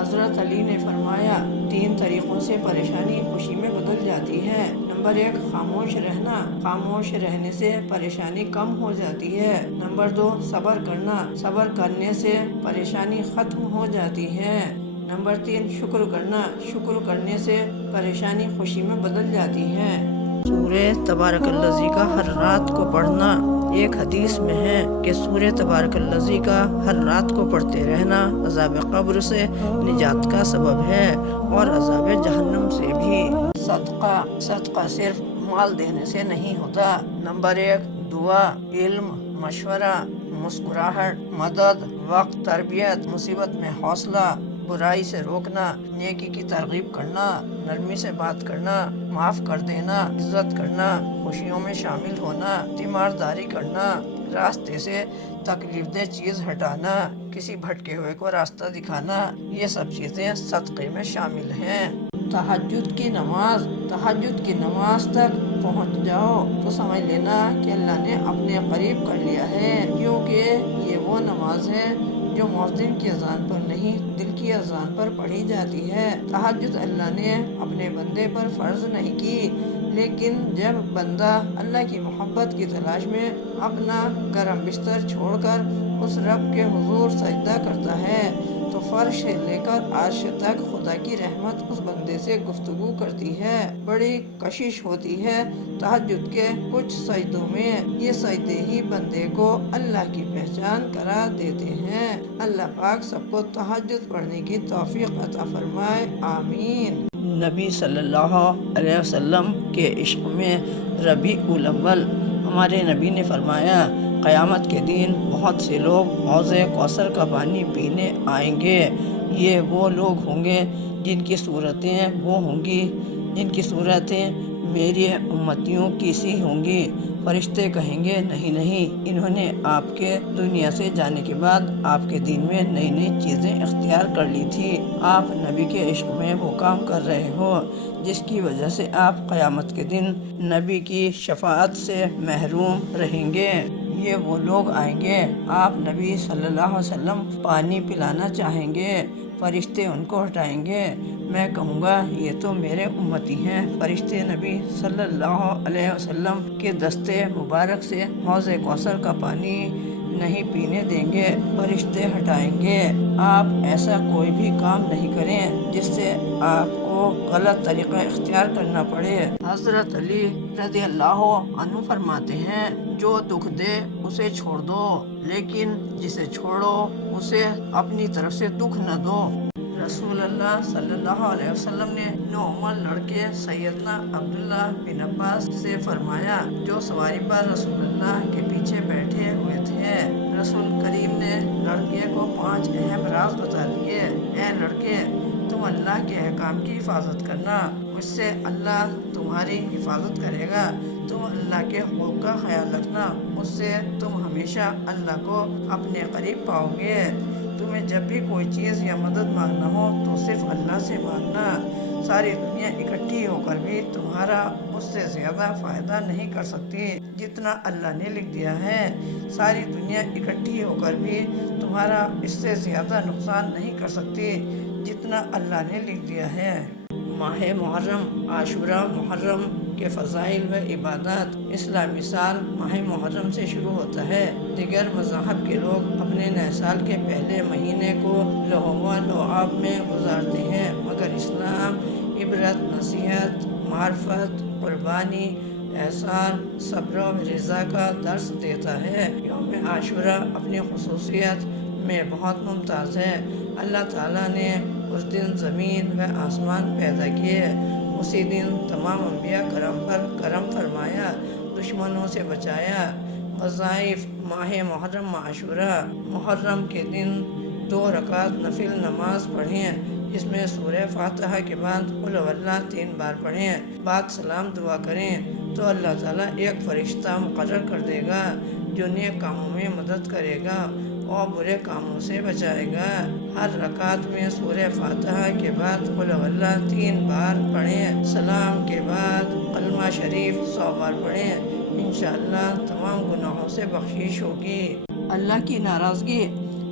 حضرت علی نے فرمایا 3 طریقوں سے پریشانی خوشی میں بدل جاتی ہے۔ نمبر 1 خاموش رہنا، خاموش رہنے سے پریشانی کم ہو جاتی ہے۔ نمبر 2 صبر کرنا، صبر کرنے سے پریشانی ختم ہو جاتی ہے۔ نمبر 3 شکر کرنا، شکر کرنے سے پریشانی خوشی میں بدل جاتی ہے۔ سورہ تبارک الذی کا ہر رات کو پڑھنا، ایک حدیث میں ہے کہ سورہ تبارک الذی کا ہر رات کو پڑھتے رہنا عذاب قبر سے نجات کا سبب ہے اور عذاب جہنم سے بھی۔ صدقہ صرف مال دینے سے نہیں ہوتا۔ نمبر 1 دعا، علم، مشورہ، مسکراہٹ، مدد، وقت، تربیت، مصیبت میں حوصلہ، برائی سے روکنا، نیکی کی ترغیب کرنا، نرمی سے بات کرنا، معاف کر دینا، عزت کرنا، خوشیوں میں شامل ہونا، تیمارداری کرنا، راستے سے تکلیف دہ چیز ہٹانا، کسی بھٹکے ہوئے کو راستہ دکھانا، یہ سب چیزیں صدقے میں شامل ہیں۔ تہجد کی نماز تک پہنچ جاؤ تو سمجھ لینا کہ اللہ نے اپنے قریب کر لیا ہے، کیونکہ یہ وہ نماز ہے جو مؤذن کی اذان پر نہیں، دل کی اذان پر پڑھی جاتی ہے۔ تہجد اللہ نے اپنے بندے پر فرض نہیں کی، لیکن جب بندہ اللہ کی محبت کی تلاش میں اپنا گرم بستر چھوڑ کر اس رب کے حضور سجدہ کرتا ہے تو فرش سے لے کر عرش تک خدا کی رحمت اس بندے سے گفتگو کرتی ہے۔ بڑی کشش ہوتی ہے تہجد کے کچھ سجدوں میں، یہ سجدے ہی بندے کو اللہ کی پہچان کرا دیتے ہیں۔ اللہ پاک سب کو تہجد پڑھنے کی توفیق عطا فرمائے، آمین۔ نبی صلی اللہ علیہ وسلم کے عشق میں ربیع الاول، ہمارے نبی نے فرمایا قیامت کے دن بہت سے لوگ حوض کوثر کا پانی پینے آئیں گے۔ یہ وہ لوگ ہوں گے جن کی صورتیں میری امتیوں کی سی ہوں گی۔ فرشتے کہیں گے نہیں، انہوں نے آپ کے دنیا سے جانے کے بعد آپ کے دین میں نئی چیزیں اختیار کر لی تھی۔ آپ نبی کے عشق میں وہ کام کر رہے ہو جس کی وجہ سے آپ قیامت کے دن نبی کی شفاعت سے محروم رہیں گے۔ یہ وہ لوگ آئیں گے، آپ نبی صلی اللہ علیہ وسلم پانی پلانا چاہیں گے، فرشتے ان کو ہٹائیں گے، میں کہوں گا یہ تو میرے امتی ہیں۔ فرشتے نبی صلی اللہ علیہ وسلم کے دستے مبارک سے حوض کوثر کا پانی نہیں پینے دیں گے، فرشتے ہٹائیں گے۔ آپ ایسا کوئی بھی کام نہیں کریں جس سے آپ کو غلط طریقہ اختیار کرنا پڑے۔ حضرت علی رضی اللہ عنہ فرماتے ہیں جو دکھ دے اسے چھوڑ دو، لیکن جسے چھوڑو اسے اپنی طرف سے دکھ نہ دو۔ رسول اللہ صلی اللہ علیہ وسلم نے نوعمر لڑکے سیدنا عبداللہ بن عباس سے فرمایا جو سواری پر رسول اللہ کے پیچھے بیٹھے ہوئے تھے۔ رسول کریم نے لڑکے کو 5 اہم راز بتا دیے۔ اے لڑکے، تم اللہ کے احکام کی حفاظت کرنا، اس سے اللہ تمہاری حفاظت کرے گا۔ تم اللہ کے حقوق کا خیال رکھنا، اس سے تم ہمیشہ اللہ کو اپنے قریب پاؤ گے۔ تمہیں جب بھی کوئی چیز یا مدد مانگنا ہو تو صرف اللہ سے مانگنا۔ ساری دنیا اکٹھی ہو کر بھی تمہارا اس سے زیادہ فائدہ نہیں کر سکتی جتنا اللہ نے لکھ دیا ہے۔ ساری دنیا اکٹھی ہو کر بھی تمہارا اس سے زیادہ نقصان نہیں کر سکتی جتنا اللہ نے لکھ دیا ہے۔ ماہ محرم، عاشوراء محرم کے فضائل و عبادات۔ اسلامی سال ماہ محرم سے شروع ہوتا ہے۔ دیگر مذاہب کے لوگ اپنے نئے سال کے پہلے مہینے کو لہو و لعاب میں گزارتے ہیں، مگر اسلام عبرت، نصیحت، معرفت، قربانی، احسان، صبر و رضا کا درس دیتا ہے۔ یوم عاشوراء اپنی خصوصیت میں بہت ممتاز ہے۔ اللہ تعالیٰ نے اس دن زمین و آسمان پیدا کیے، اسی دن تمام انبیاء کرام پر کرم فرمایا، دشمنوں سے بچایا۔ وظائف ماہ محرم عاشوراء، محرم کے دن 2 رکعت نفل نماز پڑھیں، جس میں سورہ فاتحہ کے بعد قل هو اللہ 3 بار پڑھیں، بعد سلام دعا کریں تو اللہ تعالیٰ ایک فرشتہ مقرر کر دے گا جو نیک کاموں میں مدد کرے گا اور برے کاموں سے بچائے گا۔ ہر رکعت میں سورہ فاتحہ کے بعد قل هو اللہ 3 بار پڑھیں، سلام کے بعد کلمہ شریف 100 بار پڑھیں، انشاءاللہ تمام گناہوں سے بخشش ہوگی۔ اللہ کی ناراضگی،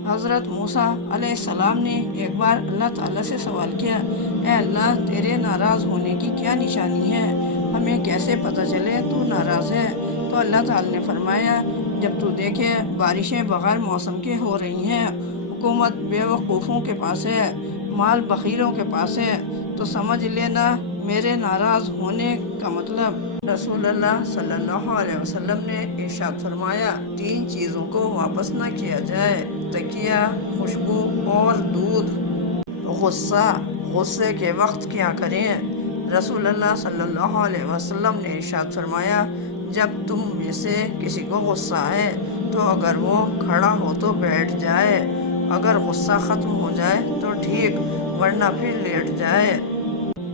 حضرت موسیٰ علیہ السلام نے ایک بار اللہ تعالیٰ سے سوال کیا، اے اللہ، تیرے ناراض ہونے کی کیا نشانی ہے؟ ہمیں کیسے پتہ چلے تو ناراض ہے؟ تو اللہ تعالیٰ نے فرمایا، جب تو دیکھے بارشیں بغیر موسم کے ہو رہی ہیں، حکومت بے وقوفوں کے پاس ہے، مال بخیلوں کے پاس ہے، تو سمجھ لینا میرے ناراض ہونے کا مطلب۔ رسول اللہ صلی اللہ علیہ وسلم نے ارشاد فرمایا، 3 چیزوں کو واپس نہ کیا جائے: تکیہ، خوشبو اور دودھ۔ غصے کے وقت کیا کریں؟ رسول اللہ صلی اللہ علیہ وسلم نے ارشاد فرمایا، جب تم میں سے کسی کو غصہ آئے تو اگر وہ کھڑا ہو تو بیٹھ جائے، اگر غصہ ختم ہو جائے تو ٹھیک، ورنہ پھر لیٹ جائے۔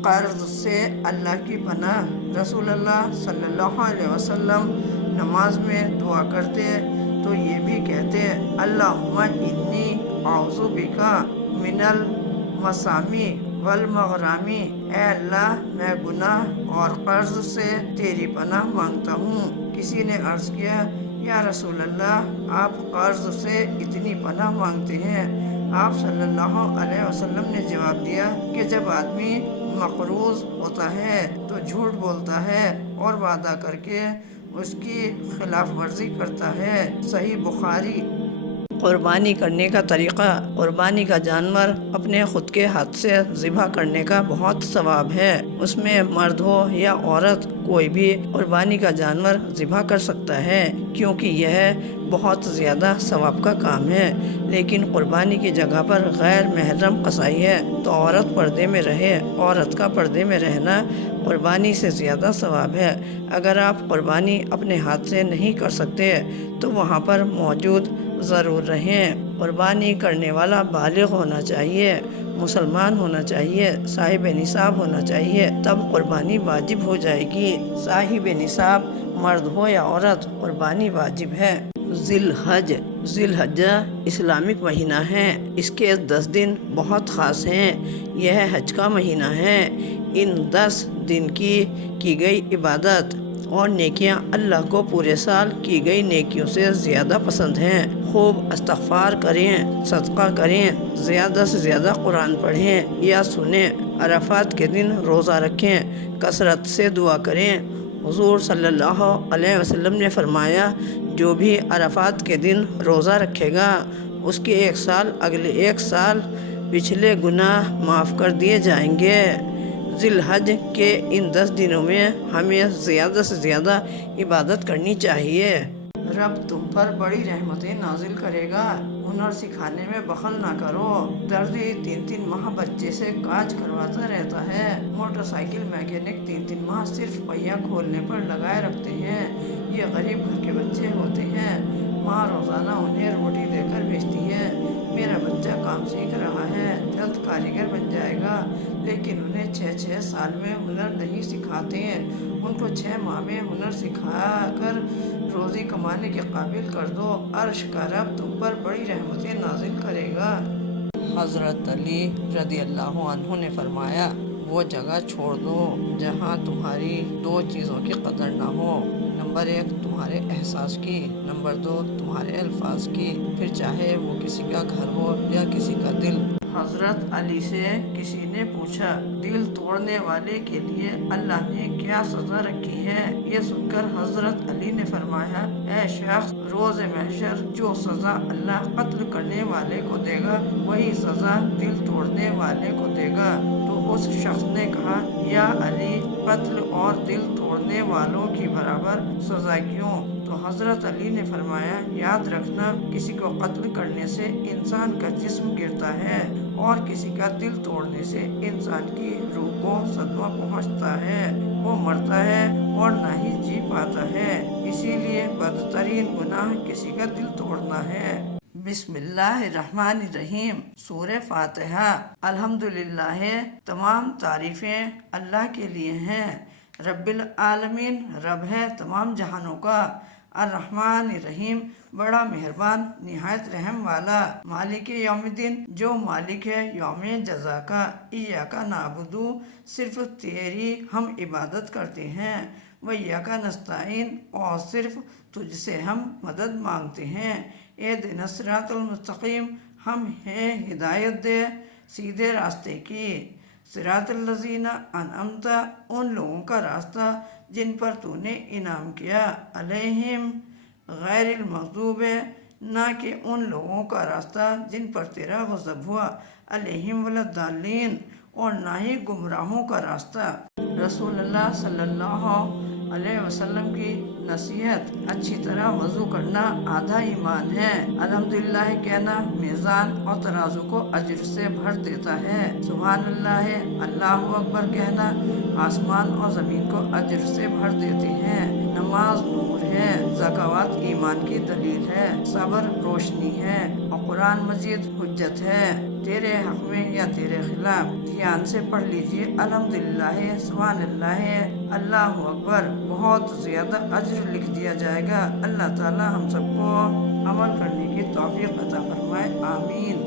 قرض سے اللہ کی پناہ۔ رسول اللہ صلی اللہ علیہ وسلم نماز میں دعا کرتے تو یہ بھی کہتے، اللہم انی اعوذ بک من المسامی والمغرامی، اے اللہ، میں گناہ اور قرض سے تیری پناہ مانگتا ہوں۔ کسی نے عرض کیا، یا رسول اللہ، آپ قرض سے اتنی پناہ مانگتے ہیں؟ آپ صلی اللہ علیہ وسلم نے جواب دیا کہ جب آدمی مقروض ہوتا ہے تو جھوٹ بولتا ہے اور وعدہ کر کے اس کی خلاف ورزی کرتا ہے۔ صحیح بخاری۔ قربانی کرنے کا طریقہ۔ قربانی کا جانور اپنے خود کے ہاتھ سے ذبح کرنے کا بہت ثواب ہے۔ اس میں مرد ہو یا عورت، کوئی بھی قربانی کا جانور ذبح کر سکتا ہے، کیونکہ یہ بہت زیادہ ثواب کا کام ہے۔ لیکن قربانی کی جگہ پر غیر محرم قصائی ہے تو عورت پردے میں رہے۔ عورت کا پردے میں رہنا قربانی سے زیادہ ثواب ہے۔ اگر آپ قربانی اپنے ہاتھ سے نہیں کر سکتے تو وہاں پر موجود ضرور رہیں۔ قربانی کرنے والا بالغ ہونا چاہیے، مسلمان ہونا چاہیے، صاحب نصاب ہونا چاہیے، تب قربانی واجب ہو جائے گی۔ صاحب نصاب مرد ہو یا عورت، قربانی واجب ہے۔ ذی الحجہ اسلامک مہینہ ہے۔ اس کے 10 دن بہت خاص ہیں۔ یہ حج کا مہینہ ہے۔ ان 10 دن کی گئی عبادت اور نیکیاں اللہ کو پورے سال کی گئی نیکیوں سے زیادہ پسند ہیں۔ خوب استغفار کریں، صدقہ کریں، زیادہ سے زیادہ قرآن پڑھیں یا سنیں، عرفات کے دن روزہ رکھیں، کثرت سے دعا کریں۔ حضور صلی اللہ علیہ وسلم نے فرمایا، جو بھی عرفات کے دن روزہ رکھے گا، اس کے 1 سال اگلے 1 سال پچھلے گناہ معاف کر دیے جائیں گے۔ ذی الحج کے ان 10 دنوں میں ہمیں زیادہ سے زیادہ عبادت کرنی چاہیے۔ رب تم پر بڑی رحمتیں نازل کرے گا۔ ہنر سکھانے میں بخل نہ کرو۔ درزی 3 ماہ بچے سے کاج کرواتا رہتا ہے۔ موٹر سائیکل میکینک 3 ماہ صرف پہیہ کھولنے پر لگائے رکھتے ہیں۔ یہ غریب گھر کے بچے ہوتے ہیں۔ ماں روزانہ انہیں روٹی دے کر بھیجتی ہے۔ میرا بچہ کام سیکھ رہا ہے، جلد کاریگر بن جائے گا، لیکن انہیں 6 سال میں ہنر نہیں سکھاتے۔ ان کو 6 ماہ میں ہنر سکھا کر روزی کمانے کے قابل کر دو، عرش کا رب تم پر بڑی رحمتیں نازل کرے گا۔ حضرت علی رضی اللہ عنہ نے فرمایا، وہ جگہ چھوڑ دو جہاں تمہاری 2 چیزوں کی قدر نہ ہو، نمبر 1 تمہارے احساس کی، نمبر 2 تمہارے الفاظ کی، پھر چاہے وہ کسی کا گھر ہو یا کسی کا دل۔ حضرت علی سے کسی نے پوچھا، دل توڑنے والے کے لیے اللہ نے کیا سزا رکھی ہے؟ یہ سن کر حضرت علی نے فرمایا، اے شخص، روز محشر جو سزا اللہ قتل کرنے والے کو دے گا، وہی سزا دل توڑنے والے کو دے گا۔ تو اس شخص نے کہا، یا علی، قتل اور دل توڑنے والوں کی برابر سزا کیوں؟ تو حضرت علی نے فرمایا، یاد رکھنا، کسی کو قتل کرنے سے انسان کا جسم گرتا ہے اور کسی کا دل توڑنے سے انسان کی روح کو صدمہ پہنچتا ہے، وہ مرتا ہے اور نہ ہی جی پاتا ہے۔ اسی لیے بدترین گناہ کسی کا دل توڑنا ہے۔ بسم اللہ الرحمن الرحیم۔ سورہ فاتحہ۔ الحمدللہ، تمام تعریفیں اللہ کے لیے ہیں۔ رب العالمین، رب ہے تمام جہانوں کا۔ الرحمن الرحیم، بڑا مہربان، نہایت رحم والا۔ مالک یوم الدین، جو مالک ہے یوم جزا کا۔ ایاک نعبد، صرف تیری ہم عبادت کرتے ہیں۔ وایاک نستعین، اور صرف تجھ سے ہم مدد مانگتے ہیں۔ اهدنا الصراط المستقیم، ہم ہیں ہدایت دے سیدھے راستے کی۔ صراط الذین انعمت، ان لوگوں کا راستہ جن پر تو نے انعام کیا، علیہم غیر المغضوب، نہ کہ ان لوگوں کا راستہ جن پر تیرا غضب ہوا، علیہم ولا الضالین، اور نہ ہی گمراہوں کا راستہ۔ رسول اللہ صلی اللہ علیہ وسلم کی نصیحت: اچھی طرح وضو کرنا آدھا ایمان ہے۔ الحمدللہ کہنا میزان اور ترازو کو اجر سے بھر دیتا ہے۔ سبحان اللہ، اللہ اکبر کہنا آسمان اور زمین کو اجر سے بھر دیتے ہیں۔ نماز نور ہے، زکوٰۃ ایمان کی دلیل ہے، صبر روشنی ہے، اور قرآن مجید حجت ہے، تیرے حق میں یا تیرے خلاف۔ دھیان سے پڑھ لیجئے الحمدللہ، سبحان اللہ، اللہ اکبر، بہت زیادہ اجر لکھ دیا جائے گا۔ اللہ تعالی ہم سب کو عمل کرنے کی توفیق عطا فرمائے، آمین۔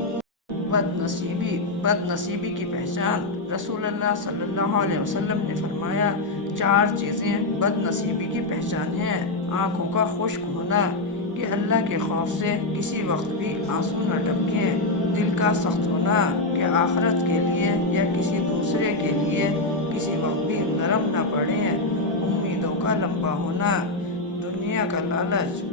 بد نصیبی کی پہچان: رسول اللہ صلی اللہ علیہ وسلم نے فرمایا، 4 چیزیں بد نصیبی کی پہچان ہیں۔ آنکھوں کا خشک ہونا، کہ اللہ کے خوف سے کسی وقت بھی آنسو نہ ٹپکیں۔ دل کا سخت ہونا، کہ آخرت کے لیے یا کسی دوسرے کے لیے کسی وقت بھی نرم نہ پڑیں۔ امیدوں کا لمبا ہونا، دنیا کا لالچ۔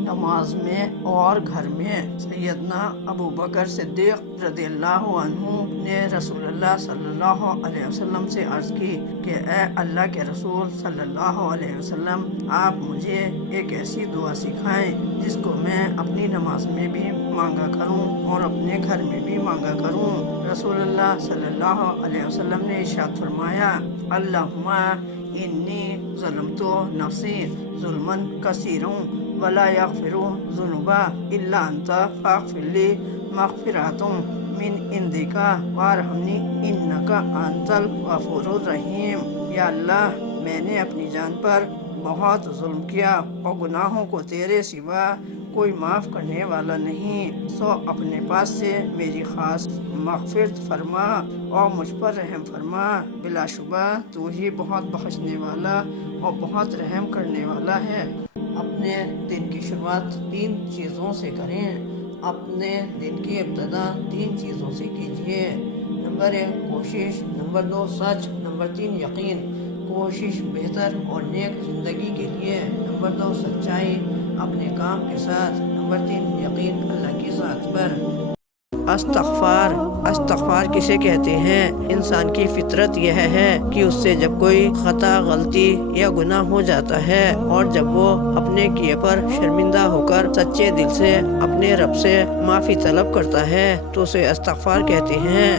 نماز میں اور گھر میں سیدنا ابوبکر صدیق رضی اللہ عنہ نے رسول اللہ صلی اللہ علیہ وسلم سے عرض کی کہ اے اللہ کے رسول صلی اللہ علیہ وسلم، آپ مجھے ایک ایسی دعا سکھائیں جس کو میں اپنی نماز میں بھی مانگا کروں اور اپنے گھر میں بھی مانگا کروں۔ رسول اللہ صلی اللہ علیہ وسلم نے ارشاد فرمایا، اللہم انی ظلمت نفسی ظلما کثیرا ولا یغفر الذنوب الا انت فاغفر لی مغفرۃ من عندک وارحمنی انک انت الغفور الرحیم۔ یا اللہ، میں نے اپنی جان پر بہت ظلم کیا اور گناہوں کو تیرے سوا کوئی معاف کرنے والا نہیں، سو اپنے پاس سے میری خاص مغفرت فرما اور مجھ پر رحم فرما۔ بلا شبہ تو ہی بہت بخشنے والا اور بہت رحم کرنے والا ہے۔ اپنے دن کی شروعات 3 چیزوں سے کریں۔ اپنے دن کی ابتدا 3 چیزوں سے کیجیے۔ نمبر 1 کوشش، نمبر 2 سچ، نمبر 3 یقین۔ کوشش بہتر اور نیک زندگی کے لیے، نمبر 2 سچائی اپنے کام کے ساتھ، نمبر 3 یقین اللہ کی ذات پر۔ استغفار کسے کہتے ہیں؟ انسان کی فطرت یہ ہے کہ اس سے جب کوئی خطا، غلطی یا گناہ ہو جاتا ہے اور جب وہ اپنے کیے پر شرمندہ ہو کر سچے دل سے اپنے رب سے معافی طلب کرتا ہے تو اسے استغفار کہتے ہیں۔